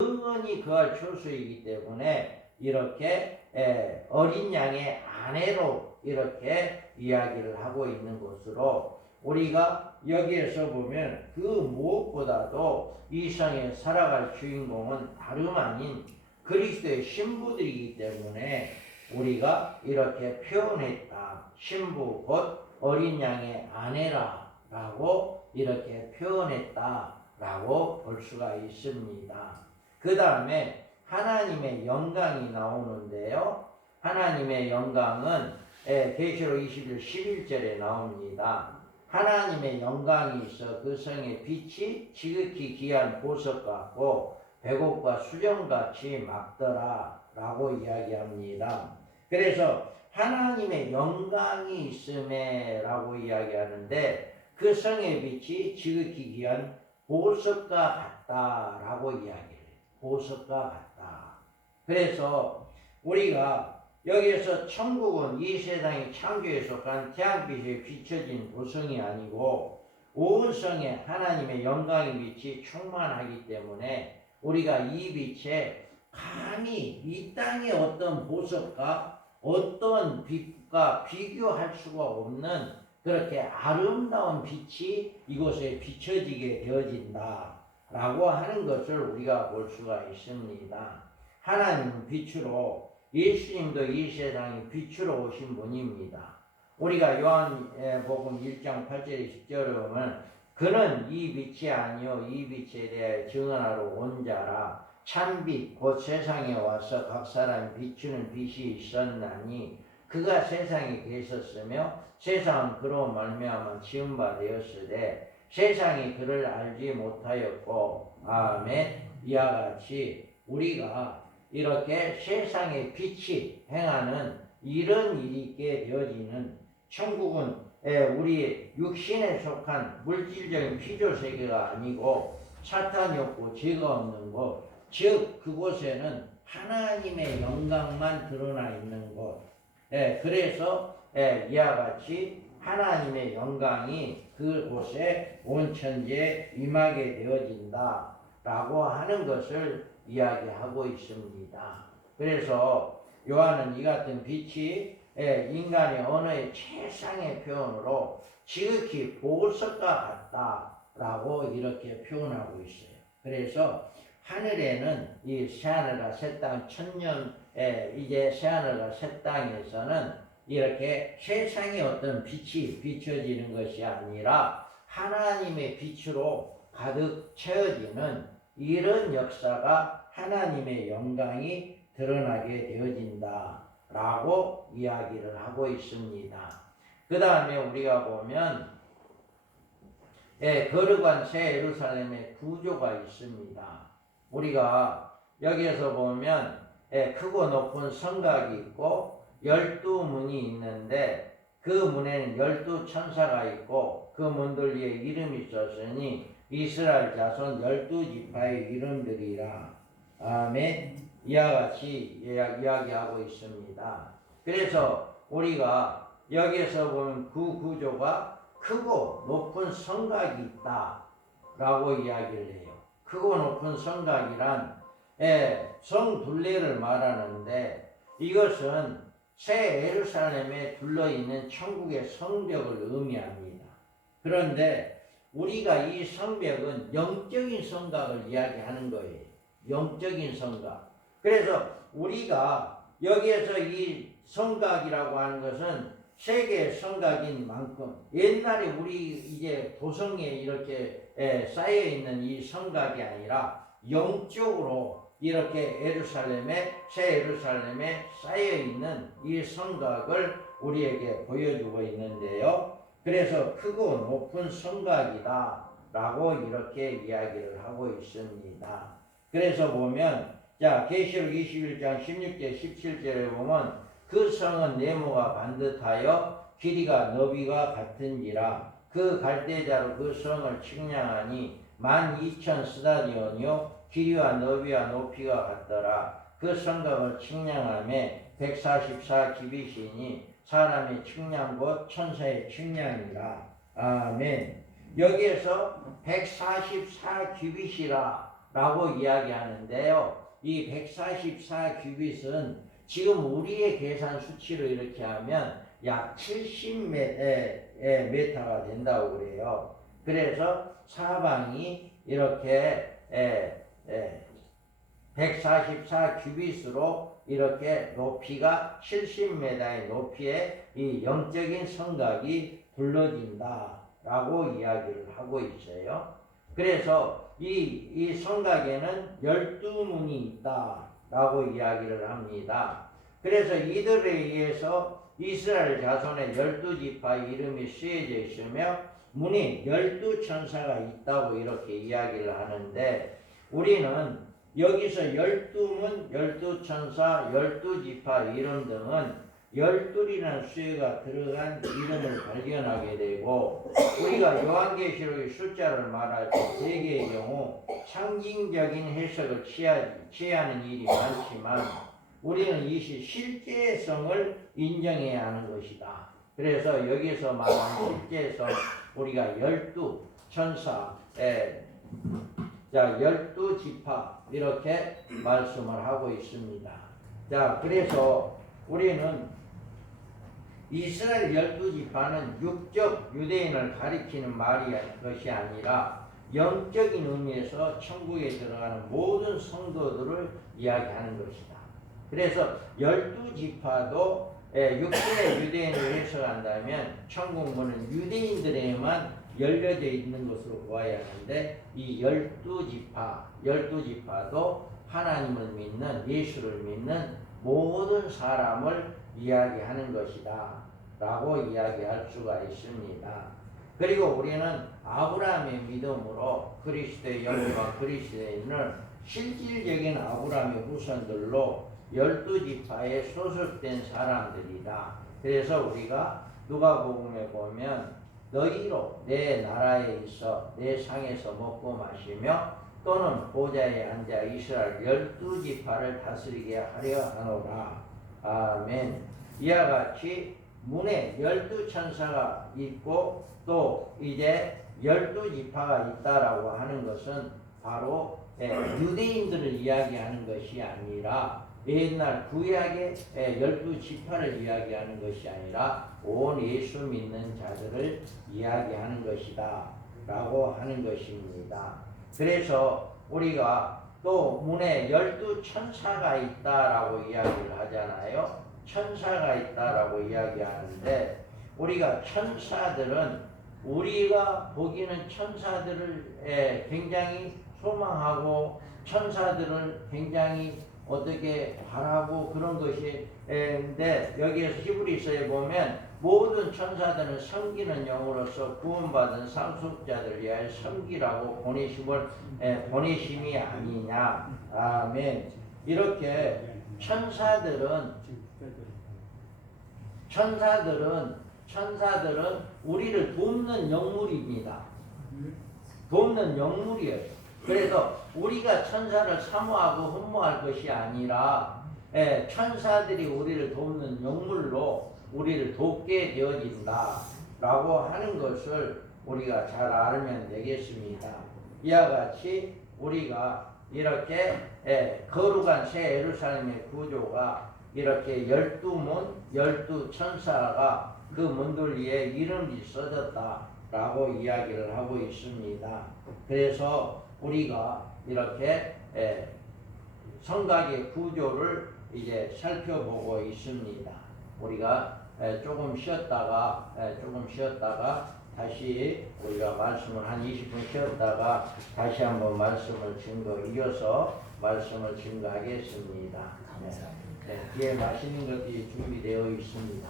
영원히 거할 처소이기 때문에 이렇게 어린 양의 아내로 이렇게 이야기를 하고 있는 것으로, 우리가 여기에서 보면 그 무엇보다도 이 성에 살아갈 주인공은 다름 아닌 그리스도의 신부들이기 때문에 우리가 이렇게 표현했다. 신부 곧 어린 양의 아내라 라고 이렇게 표현했다 라고 볼 수가 있습니다. 그 다음에 하나님의 영광이 나오는데요. 하나님의 영광은 계시록 21 11절에 나옵니다. 하나님의 영광이 있어 그 성의 빛이 지극히 귀한 보석 같고 백옥과 수정같이 맑더라 라고 이야기합니다. 그래서 하나님의 영광이 있음에 라고 이야기하는데, 그 성의 빛이 지극히 귀한 보석과 같다 라고 이야기해요. 보석과 같다. 그래서 우리가 여기에서 천국은 이 세상의 창조에 속한 태양빛에 비춰진 도성이 아니고 온 성에 하나님의 영광의 빛이 충만하기 때문에 우리가 이 빛에 감히 이 땅의 어떤 보석과 어떤 빛과 비교할 수가 없는 그렇게 아름다운 빛이 이곳에 비춰지게 되어진다 라고 하는 것을 우리가 볼 수가 있습니다. 하나님은 빛으로, 예수님도 이 세상에 빛으로 오신 분입니다. 우리가 요한복음 1장 8절에 10절에 보면 그는 이 빛이 아니요 이 빛에 대해 증언하러 온 자라, 참빛 곧 세상에 와서 각 사람 비추는 빛이 있었나니 그가 세상에 계셨으며 세상은 그로 말미암아 지은 바 되었으되 세상이 그를 알지 못하였고. 아멘. 이와 같이 우리가 이렇게 세상의 빛이 행하는 이런 일이 있게 되어지는, 천국은 우리 육신에 속한 물질적인 피조세계가 아니고 사탄이 없고 죄가 없는 곳, 즉 그곳에는 하나님의 영광만 드러나 있는 곳. 그래서 이와 같이 하나님의 영광이 그곳에 온 천지에 임하게 되어진다 라고 하는 것을 이야기하고 있습니다. 그래서 요한은 이 같은 빛이 인간의 언어의 최상의 표현으로 지극히 보석과 같다 라고 이렇게 표현하고 있어요. 그래서 하늘에는 이 새하늘과 새 땅, 천년 이제 새하늘과 새 땅에서는 이렇게 세상의 어떤 빛이 비춰지는 것이 아니라 하나님의 빛으로 가득 채워지는 이런 역사가 하나님의 영광이 드러나게 되어진다 라고 이야기를 하고 있습니다. 그 다음에 우리가 보면 거룩한 새 예루살렘의 구조가 있습니다. 우리가 여기에서 보면 크고 높은 성곽이 있고 12문이 있는데 그 문에는 12천사가 있고 그 문들 위에 이름이 있었으니 이스라엘 자손 12지파의 이름들이라. 아멘. 이와 같이 이야기하고 있습니다. 그래서 우리가 여기에서 보면 그 구조가 크고 높은 성곽이 있다 라고 이야기를 해요. 크고 높은 성곽이란 성 둘레를 말하는데, 이것은 새 예루살렘에 둘러있는 천국의 성벽을 의미합니다. 그런데 우리가 이 성벽은 영적인 성곽을 이야기하는 거예요. 영적인 성곽. 그래서 우리가 여기에서 이 성곽이라고 하는 것은 세계의 성곽인 만큼 옛날에 우리 이제 도성에 이렇게 쌓여있는 이 성곽이 아니라 영적으로 이렇게 새 예루살렘에 쌓여있는 이 성곽을 우리에게 보여주고 있는데요. 그래서 크고 높은 성곽이다 라고 이렇게 이야기를 하고 있습니다. 그래서 보면 계시록 21장 16절 17절에 보면 그 성은 네모가 반듯하여 길이가 너비가 같은지라 그 갈대자로 그 성을 측량하니 12,000 스타디온이요 길이와 너비와 높이가 같더라. 그 성곽을 측량함에 144 규빗이니 사람의 측량 곧 천사의 측량이라. 아멘. 여기에서 144 규빗이라 라고 이야기하는데요. 이 144 규빗은 지금 우리의 계산 수치로 이렇게 하면 약 70m가 된다고 그래요. 그래서 사방이 이렇게 144 규빗으로 이렇게 높이가 70m의 높이에 이 영적인 성곽이 둘러진다라고 이야기를 하고 있어요. 그래서 이 성곽에는 12문이 있다라고 이야기를 합니다. 그래서 이들에 의해서 이스라엘 자손의 12지파 이름이 쓰여져 있으며 문이 12천사가 있다고 이렇게 이야기를 하는데, 우리는 여기서 12문, 12천사, 12지파 이름 등은 12이라는 수가 들어간 이름을 발견하게 되고, 우리가 요한계시록의 숫자를 말할 때 대개의 경우 상징적인 해석을 취하는 일이 많지만, 우리는 이 실제성을 인정해야 하는 것이다. 그래서 여기서 말하는 실제성, 우리가 12천사, 12지파 이렇게 말씀을 하고 있습니다. 자, 그래서 우리는 이스라엘 12지파는 육적 유대인을 가리키는 것이 아니라 영적인 의미에서 천국에 들어가는 모든 성도들을 이야기하는 것이다. 그래서 12지파도 육신의 유대인을 해석한다면 천국 문은 유대인들에만 열려져 있는 것으로 보아야 하는데, 이 12지파도 하나님을 믿는, 예수를 믿는 모든 사람을 이야기하는 것이다 라고 이야기할 수가 있습니다. 그리고 우리는 아브라함의 믿음으로 그리스도의 영과 그리스도인을 실질적인 아브라함의 후손들로 12지파에 소속된 사람들이다. 그래서 우리가 누가복음에 보면 너희로 내 나라에 있어 내 상에서 먹고 마시며 또는 보좌에 앉아 이스라엘 12지파를 다스리게 하려 하노라. 아멘. 이와 같이 문에 12천사가 있고 또 이제 12지파가 있다라고 하는 것은 바로 유대인들을 이야기하는 것이 아니라, 옛날 구약의 12지파를 이야기하는 것이 아니라 온 예수 믿는 자들을 이야기하는 것이다 라고 하는 것입니다. 그래서 우리가 또 문에 12천사가 있다라고 이야기를 하잖아요. 천사가 있다라고 이야기하는데, 우리가 천사들은, 우리가 보기는 천사들을 굉장히 소망하고 천사들을 굉장히 어떻게 바라고 그런 것인데, 여기에서 히브리서에 보면 모든 천사들은 섬기는 영으로서 구원받은 상속자들 위하여 섬기라고 보내심이 아니냐. 아멘. 이렇게 천사들은 우리를 돕는 영물입니다. 돕는 영물이에요. 그래서 우리가 천사를 사모하고 흠모할 것이 아니라 천사들이 우리를 돕는 영물로 우리를 돕게 되어진다 라고 하는 것을 우리가 잘 알면 되겠습니다. 이와 같이 우리가 이렇게 거룩한 새 예루살렘의 구조가 이렇게 12문, 12천사가 그 문들 위에 이름이 써졌다 라고 이야기를 하고 있습니다. 그래서 우리가 이렇게 성곽의 구조를 이제 살펴보고 있습니다. 우리가 조금 쉬었다가 다시 우리가 말씀을 한 20분 쉬었다가 다시 한번 말씀을 이어서 말씀을 증거하겠습니다. 네, 뒤에 맛있는 것들이 준비되어 있습니다.